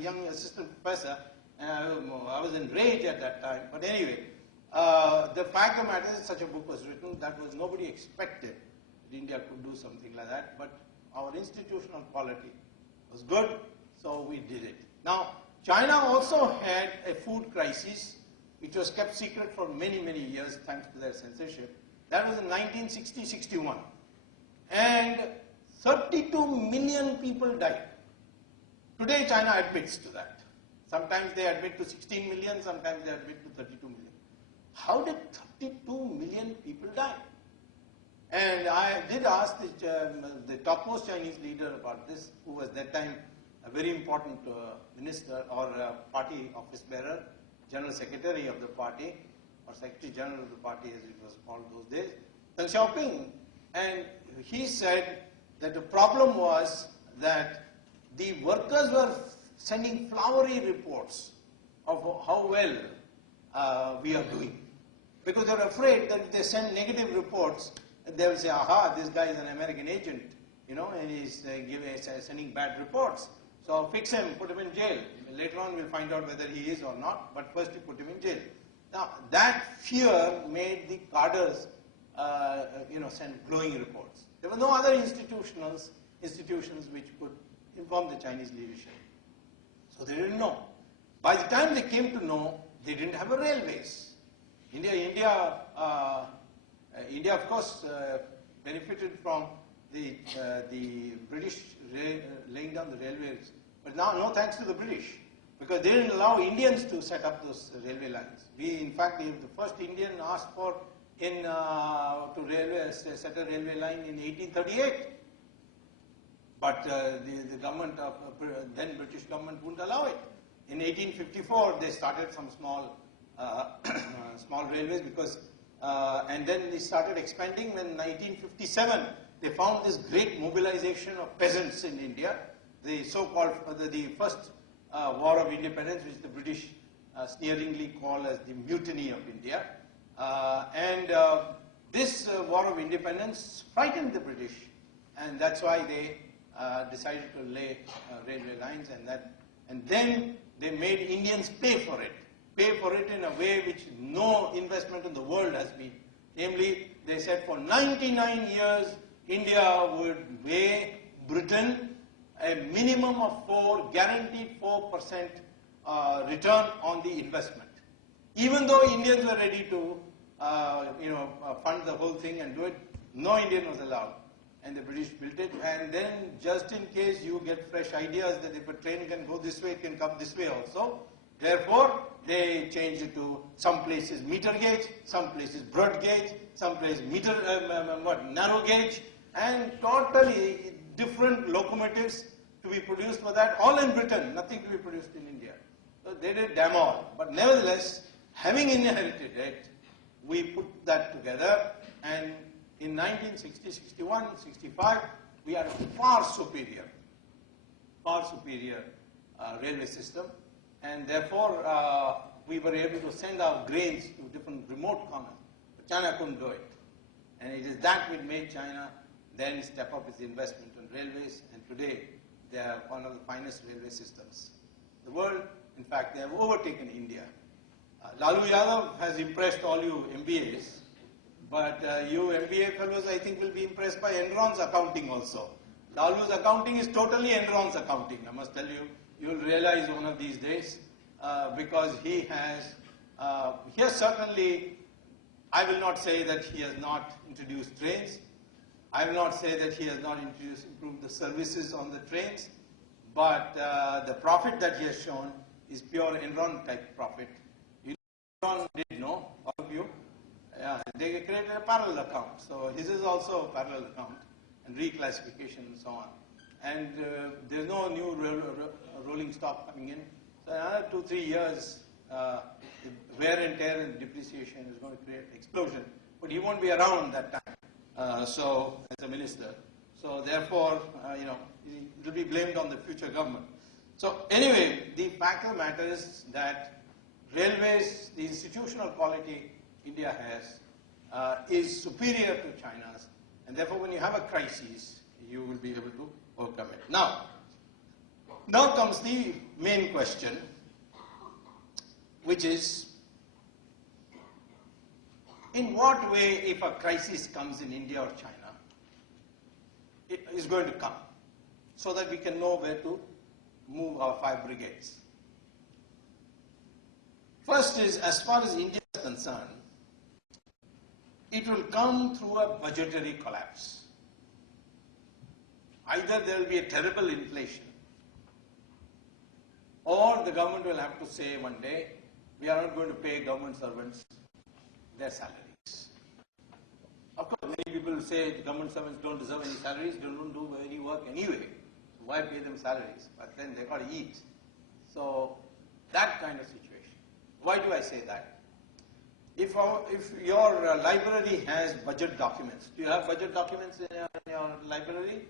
young assistant professor, and I was enraged at that time. But anyway, the fact of the matter is such a book was written that was nobody expected that India could do something like that. But our institutional quality was good, so we did it. Now, China also had a food crisis, which was kept secret for many, many years thanks to their censorship. That was in 1960-61. And 32 million people died. Today, China admits to that. Sometimes they admit to 16 million, sometimes they admit to 32 million. How did 32 million people die? And I did ask the topmost Chinese leader about this, who was at that time a very important minister or party office bearer, general secretary of the party, or secretary general of the party as it was called those days, Deng Xiaoping. And he said that the problem was that the workers were sending flowery reports of how well we are doing. Because they're afraid that if they send negative reports, they will say, aha, this guy is an American agent, you know, and he's sending bad reports. So fix him, put him in jail. Later on we'll find out whether he is or not, but first you put him in jail. Now that fear made the cadres, send glowing reports. There were no other institutions which could inform the Chinese leadership. So they didn't know. By the time they came to know, they didn't have a railways. India of course benefited from the British laying down the railways, but now no thanks to the British, because they didn't allow Indians to set up those railway lines. In fact, the first Indian asked for to set a railway line in 1838, but the government of then British government wouldn't allow it. In 1854, they started some small railways because, and then they started expanding. When 1957, they found this great mobilization of peasants in India, the so-called the first War of Independence, which the British sneeringly call as the Mutiny of India. This War of Independence frightened the British, and that's why they decided to lay railway lines, and then they made Indians pay for it in a way which no investment in the world has been. Namely, they said for 99 years, India would pay Britain a minimum of guaranteed 4% return on the investment. Even though Indians were ready to, fund the whole thing and do it, no Indian was allowed. And the British built it, and then just in case you get fresh ideas that if a train can go this way, it can come this way also. Therefore, they changed it to some places meter gauge, some places broad gauge, some places narrow gauge, and totally different locomotives to be produced for that, all in Britain, nothing to be produced in India. So they did damn all. But nevertheless, having inherited it, we put that together, and in 1960, 61, 65, we had a far superior railway system, and therefore we were able to send our grains to different remote corners. But China couldn't do it. And it is that which made China then step up its investment in railways, and today they have one of the finest railway systems. The world, in fact, they have overtaken India. Lalu Yadav has impressed all you MBAs, but you MBA fellows, I think, will be impressed by Enron's accounting also. Lalu's accounting is totally Enron's accounting, I must tell you. You will realize one of these days, because he has certainly, I will not say that he has not introduced trains. I will not say that he has not improved the services on the trains, but the profit that he has shown is pure Enron type profit. Enron did know, all of you. They created a parallel account, so his is also a parallel account, and reclassification and so on. And there's no new rolling stock coming in. So another 2-3 years, wear and tear and depreciation is going to create an explosion. But he won't be around that time. So as a minister, so therefore, it will be blamed on the future government. So anyway, the fact of the matter is that railways, the institutional quality India has, is superior to China's, and therefore when you have a crisis, you will be able to overcome it. Now comes the main question, which is, in what way, if a crisis comes in India or China, it is going to come, so that we can know where to move our 5 brigades. First is, as far as India is concerned, it will come through a budgetary collapse. Either there will be a terrible inflation, or the government will have to say one day, we are not going to pay government servants their salaries. Of course, many people say the government servants don't deserve any salaries, they don't do any work anyway. Why pay them salaries? But then they've got to eat. So, that kind of situation. Why do I say that? If your library has budget documents, do you have budget documents in your library?